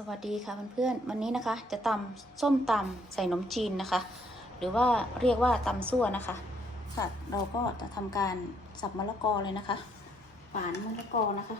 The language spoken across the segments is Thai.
สวัสดีค่ะเพื่อนๆวันนี้นะคะ จะตำส้มตำใส่นมจีนนะคะ หรือว่าเรียกว่าตำซั่วนะคะ ค่ะ เราก็จะทำการสับมะละกอเลยนะคะฝานมะละกอนะคะ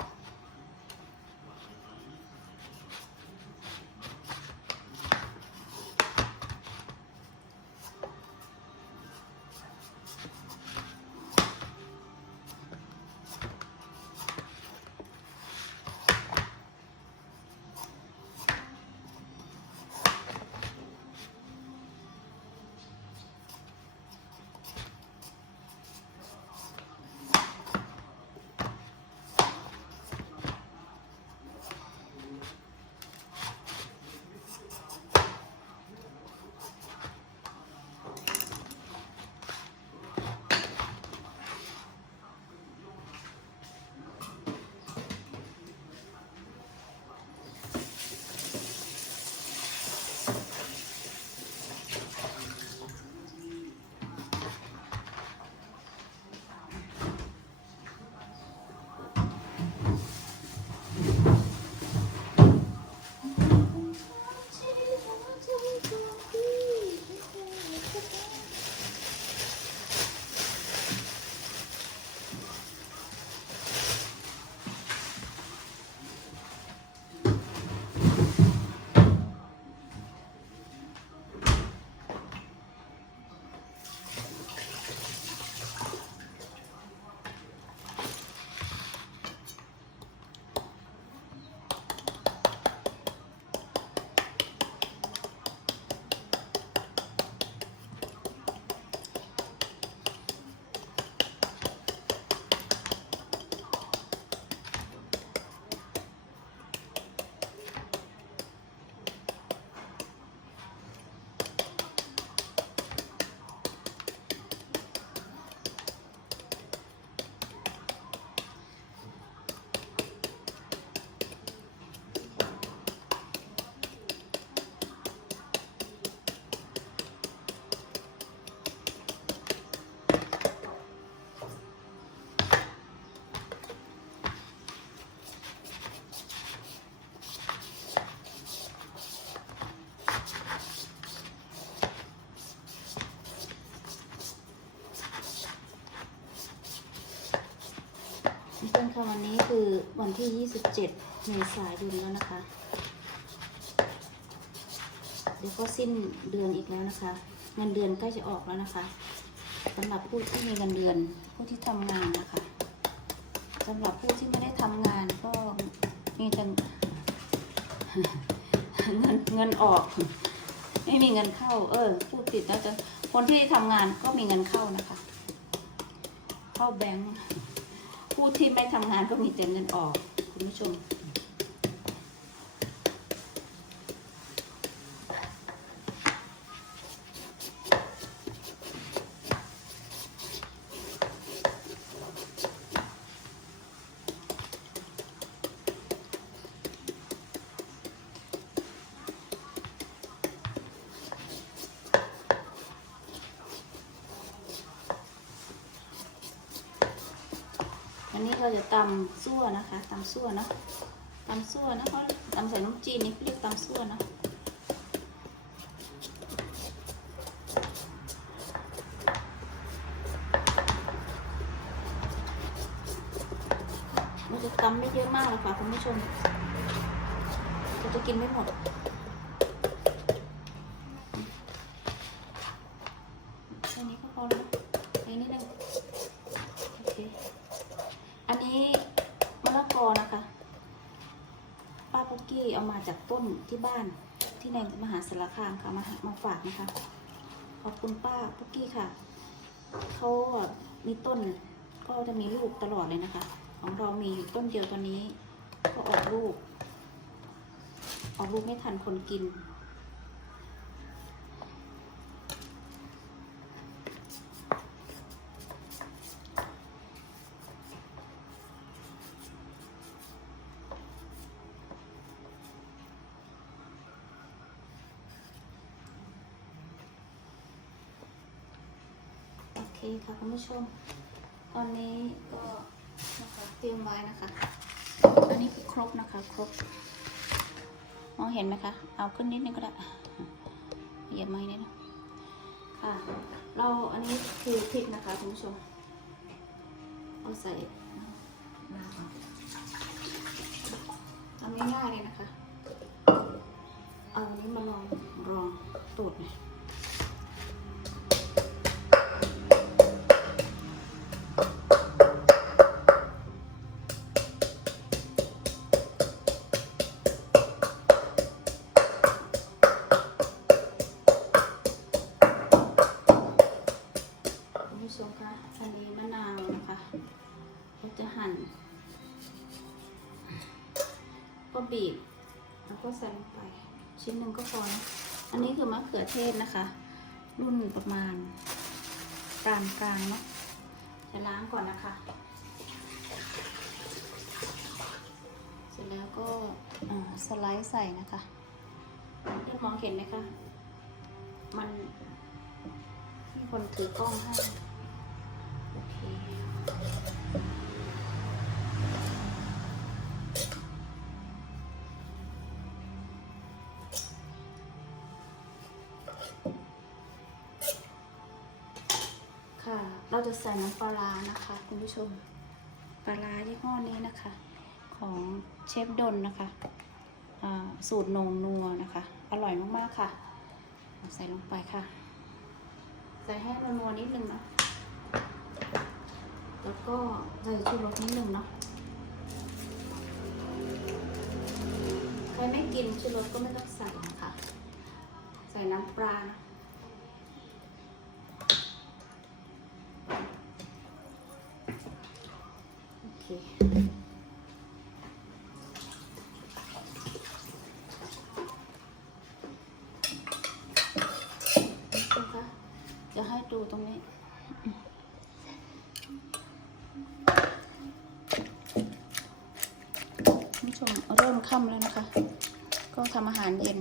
เพื่อนๆค่ะวันนี้คือวันที่ 27 เมษายนแล้วนะคะ เดี๋ยวก็สิ้นเดือนอีกแล้วนะคะ เงินเดือนใกล้จะออกแล้วนะคะสำหรับผู้ที่มีเงินเดือนผู้ที่ทำงานนะคะสำหรับผู้ที่ไม่ได้ทำงานก็มีแต่เงินเงินออก ไม่มีเงินเข้า เออพูดผิดนะจะคนที่ทำงานก็มีเงินเข้านะคะ เข้าแบงก์ ที่ไม่ทำงานก็มีแต่เงินออก คุณผู้ชม อันนี้เราจะตำซั่วนะคะตำซั่วเนอะตำซั่วนะเขาตำใส่น้ำจีนนี่เขาเรียกตำซั่วนาะมันจะตำไม่เยอะมากหรอกค่ะคุณผู้ชมเราจะกินไม่หมด แค่นี้ก็พอแล้วอันนี้นึงโอเค อันนี้มะละกอนะคะ ป้าปุ กี้เอามาจากต้นที่บ้านที่ในมหาสารคามค่ะมามาฝากนะคะ ขอบคุณป้าพุกกี้ค่ะเขามีต้นก็จะมีลูกตลอดเลยนะคะ ของเรามีอยู่ต้นเดียวตอนนี้ ก็ออกลูก ออกลูกไม่ทันคนกิน โอเคค่ะคุณผู้ชม ตอนนี้ก็นะคะเตรียมไว้นะคะ อันนี้คือครบนะคะครบอ๋องเห็นไหมคะ เอาขึ้นนิดนึงก็ได้เหยียบไม้นิดนึงค่ะ เราอันนี้คือพริกนะคะคุณผู้ชม เอาใส่ทำง่ายๆเลยนะคะ เอาอันนี้มาลองรองตูดหน่อย ชิ้นหนึ่งก็พอนะอันนี้คือมะเขือเทศนะคะ รุ่นประมาณกลางกลางๆเนาะจะล้างก่อนนะคะ เสร็จแล้วก็สไลด์ใส่นะคะมองเห็นไหมคะ มันมีคนถือกล้องให้โอเค เราจะใส่น้ำปลานะคะคุณผู้ชมปลาร้ายี่ห้อนี้นะคะ ของเชฟดนนะคะสูตรนงนัวนะคะ อร่อยมากๆค่ะ ใส่ลงไปค่ะ ใส่ให้นัวนิดนึงเนาะแล้วก็ใส่ชูรสนิดนึงเนาะใครไม่กินชูรสก็ไม่ต้องใส่นะคะ ใส่น้ำปลานะโอ เคนะคะจะให้ดูตรงนี้คุณผู้ชมเริ่มค่ำแล้วนะคะ ก็ทำอาหารเย็น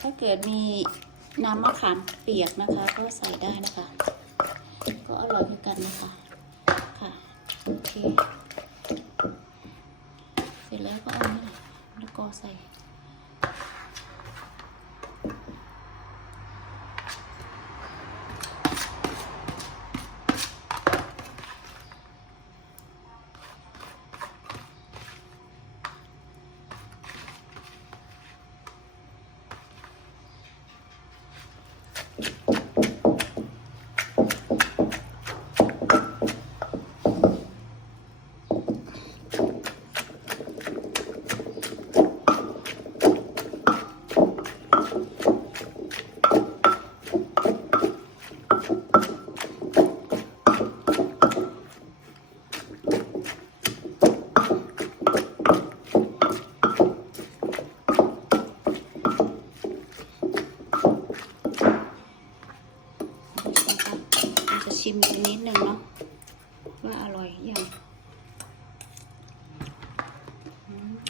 ถ้าเกิดมี น้ำมะขามเปียกนะคะ ก็ใส่ได้นะคะ ก็อร่อยเหมือนกันนะคะ ค่ะโอเคเสร็จแล้วก็เอานี่แล้วก็ใส่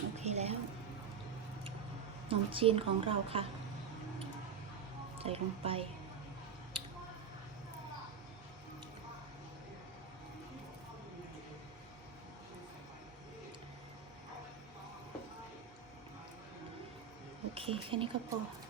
โอเคแล้วขนมจีนของเราค่ะ ใส่ลงไปโอเค แค่นี้ก็พอ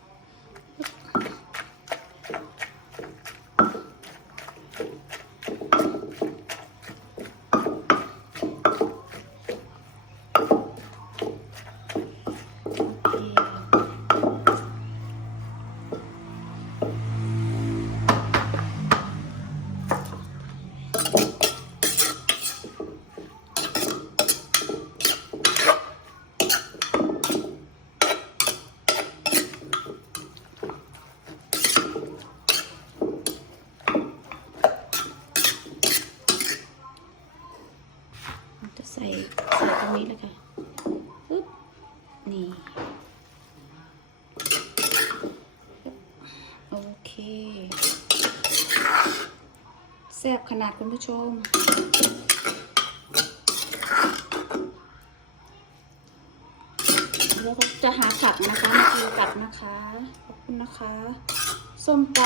โอ ส่ใส่ตรงนี้เลยค่ะปึ๊บนี่โอเคแซ่บขนาดคุณผู้ชมแล้วก็จะหาผักนะคะมากินกับนะคะ ขอบคุณนะคะ ส้มต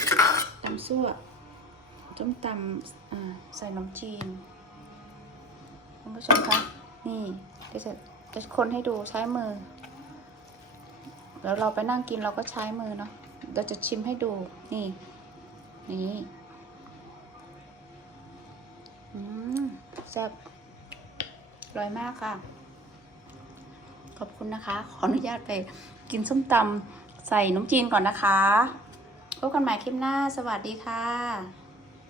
ำตำซั่วส้มตำใส่น้ำจีน คุณผู้ชมคะนี่เดี๋ยวจะจะคนให้ดูใช้มือ แล้วเราไปนั่งกินเราก็ใช้มือเนาะเราจะชิมให้ดูนี่นี่อืมแซ่บอร่อยมากค่ะ ขอบคุณนะคะ ขออนุญาตไปกินส้มตำใส่น้ำจีนก่อนนะคะพบกันใหม่คลิปหน้า สวัสดีค่ะ